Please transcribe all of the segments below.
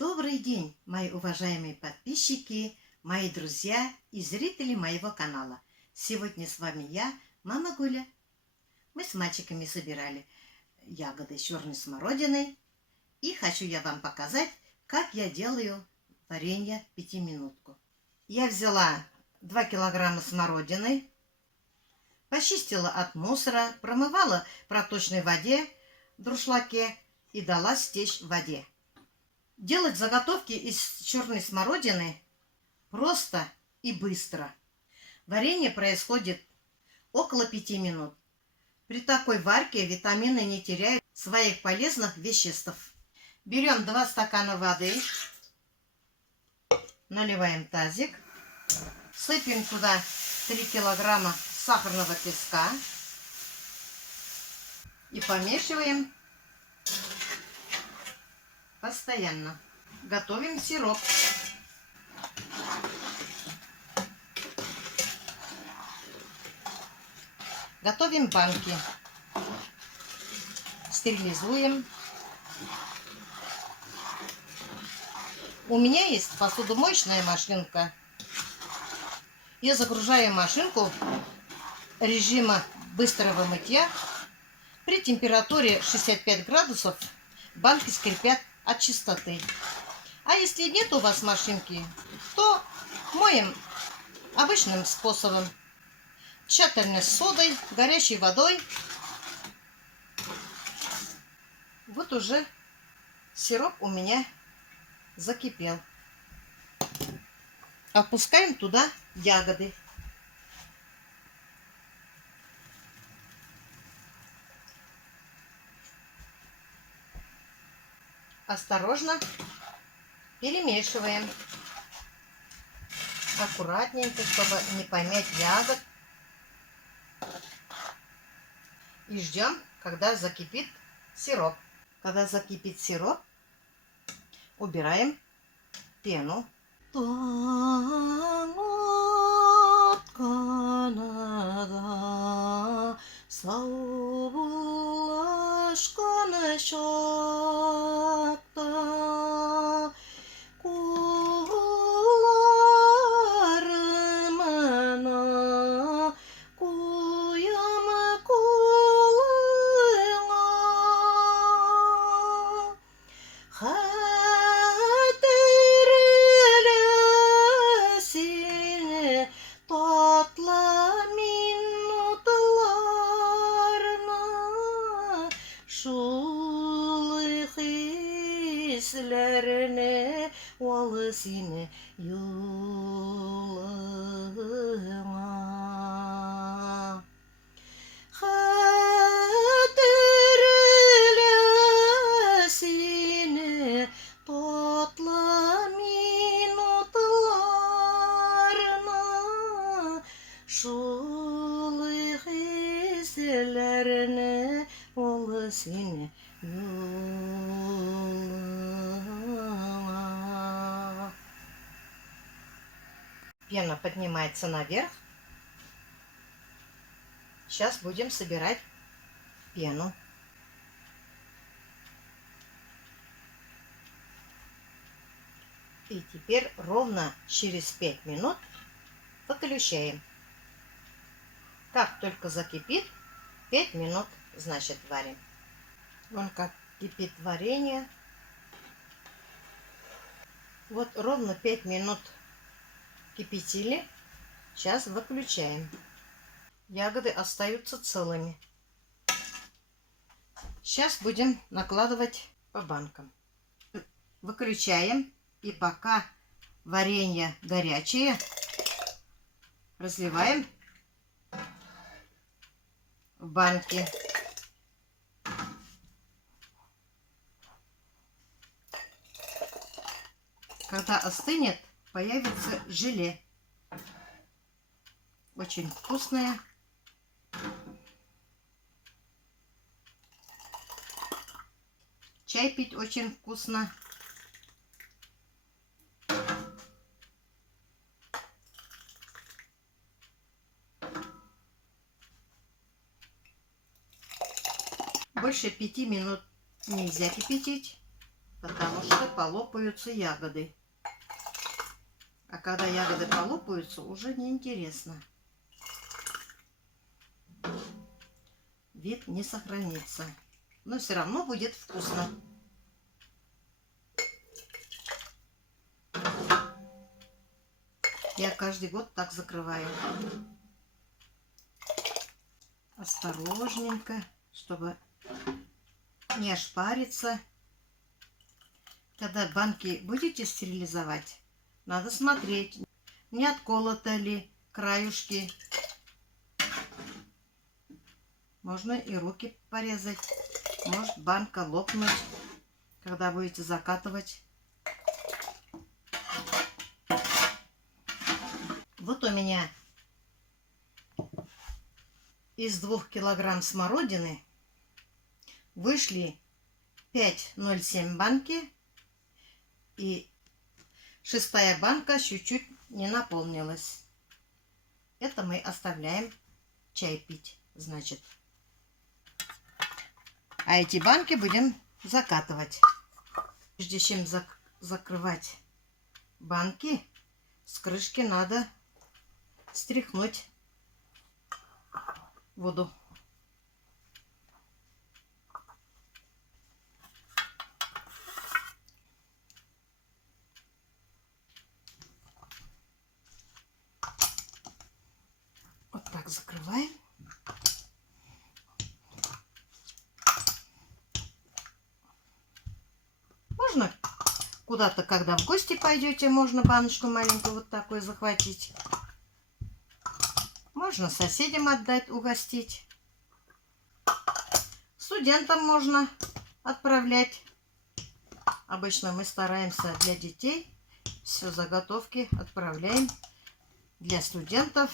Добрый день, мои уважаемые подписчики, мои друзья и зрители моего канала. Сегодня с вами я, мама Гуля. Мы с мальчиками собирали ягоды черной смородины. И хочу я вам показать, как я делаю варенье пятиминутку. Я взяла 2 килограмма смородины, почистила от мусора, промывала в проточной воде в дуршлаге и дала стечь в воде. Делать заготовки из черной смородины просто и быстро. Варенье происходит около 5 минут. При такой варке витамины не теряют своих полезных веществ. Берем 2 стакана воды, наливаем тазик, сыпем туда 3 килограмма сахарного песка и помешиваем постоянно. Готовим сироп. Готовим банки. Стерилизуем. У меня есть посудомоечная машинка. Я загружаю машинку режима быстрого мытья. При температуре 65 градусов банки скрипят от чистоты. А если нет у вас машинки, то моем обычным способом. Тщательно с содой, горячей водой. Вот уже сироп у меня закипел. Опускаем туда ягоды. Осторожно перемешиваем. Аккуратненько, чтобы не помять ягод. И ждем, когда закипит сироп. Когда закипит сироп, убираем пену. Hislerine valı sine yoluna hatırlasine tatlı minutlarına şul hislerine valı sine Пена поднимается наверх. Сейчас будем собирать пену. И теперь ровно через 5 минут выключаем. Как только закипит, 5 минут, значит, варим. Вон как кипит варенье. Вот ровно 5 минут кипятили. Сейчас выключаем. Ягоды остаются целыми. Сейчас будем накладывать по банкам. Выключаем. И пока варенье горячее, разливаем в банки. Когда остынет, появится желе. Очень вкусное. Чай пить очень вкусно. Больше 5 минут нельзя кипятить. потому что полопаются ягоды. А когда ягоды полопаются, уже неинтересно. Вид не сохранится. Но все равно будет вкусно. Я каждый год так закрываю. Осторожненько, чтобы не ошпариться. Когда банки будете стерилизовать, надо смотреть, не отколото ли краюшки. Можно и руки порезать. Может банка лопнуть, когда будете закатывать. Вот у меня из 2 килограмм смородины вышли 5,07 банки. И 6-я банка чуть-чуть не наполнилась. Это мы оставляем чай пить, значит. А эти банки будем закатывать. Прежде чем закрывать банки, с крышки надо стряхнуть воду. Вот так закрываем. Можно куда-то, когда в гости пойдете, можно баночку маленькую вот такую захватить. Можно соседям отдать, угостить. Студентам можно отправлять. Обычно мы стараемся для детей. Все заготовки отправляем для студентов,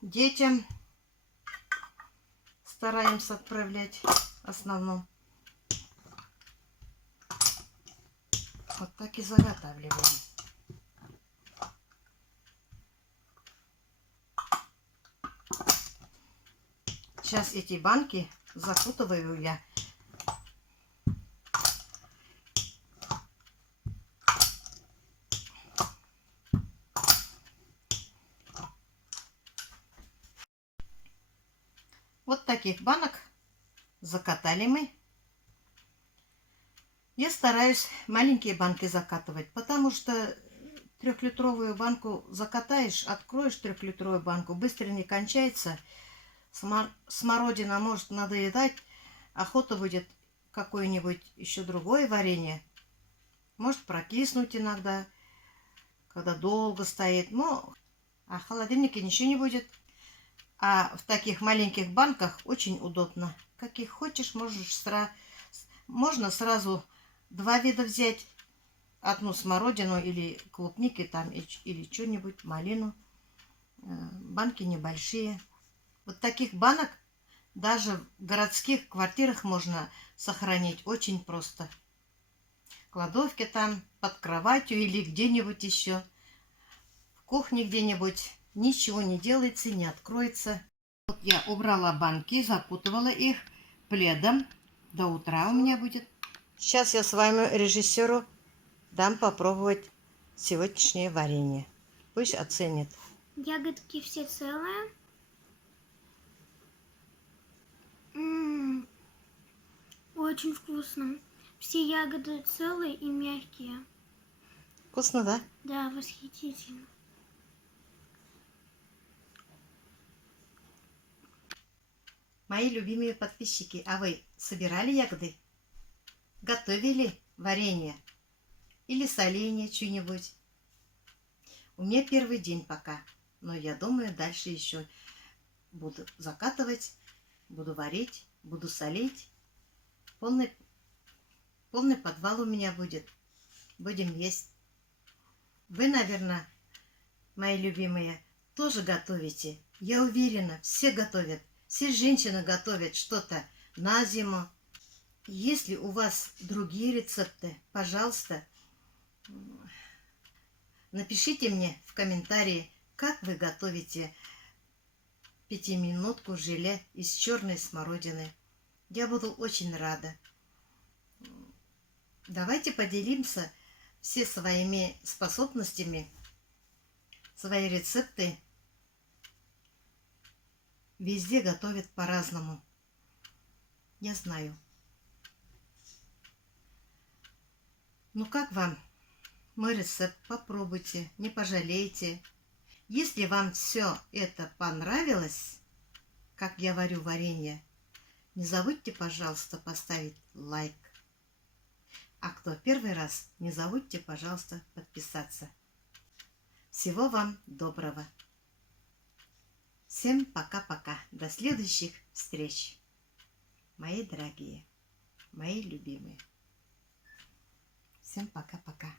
детям. Стараемся отправлять в основном. Вот так и заготавливаем. Сейчас эти банки закутываю я вот таких банок. Закатали мы. Я стараюсь маленькие банки закатывать, потому что 3-литровую банку закатаешь, откроешь 3-литровую банку, быстро не кончается. Смородина может надоедать, охота будет какое-нибудь еще другое варенье. Может прокиснуть иногда, когда долго стоит. Но а в холодильнике ничего не будет. А в таких маленьких банках очень удобно. Каких хочешь, можно сразу 2 вида взять. Одну смородину или клубники там, или что-нибудь, малину. Банки небольшие. Вот таких банок даже в городских квартирах можно сохранить очень просто. В кладовке там, под кроватью или где-нибудь еще. В кухне где-нибудь ничего не делается, не откроется. Вот я убрала банки, закутывала их пледом. До утра у меня будет. Сейчас я своему режиссеру дам попробовать сегодняшнее варенье. Пусть оценит. Ягодки все целые. Очень вкусно. Все ягоды целые и мягкие. Вкусно, да? Да, восхитительно. Мои любимые подписчики, а вы собирали ягоды? Готовили варенье? Или соленье что-нибудь? У меня первый день пока, но я думаю, дальше еще буду закатывать, буду варить, буду солить. Полный подвал у меня будет. Будем есть. Вы, наверное, мои любимые, тоже готовите. Я уверена, все готовят. Все женщины готовят что-то на зиму. Если у вас другие рецепты, пожалуйста, напишите мне в комментарии, как вы готовите 5-минутку желе из черной смородины. Я буду очень рада. Давайте поделимся все своими способностями, свои рецепты. Везде готовят по-разному. Я знаю. Ну как вам мой рецепт? Попробуйте, не пожалейте. Если вам все это понравилось, как я варю варенье, не забудьте, пожалуйста, поставить лайк. А кто первый раз, не забудьте, пожалуйста, подписаться. Всего вам доброго. Всем пока-пока. До следующих встреч. Мои дорогие, мои любимые. Всем пока-пока.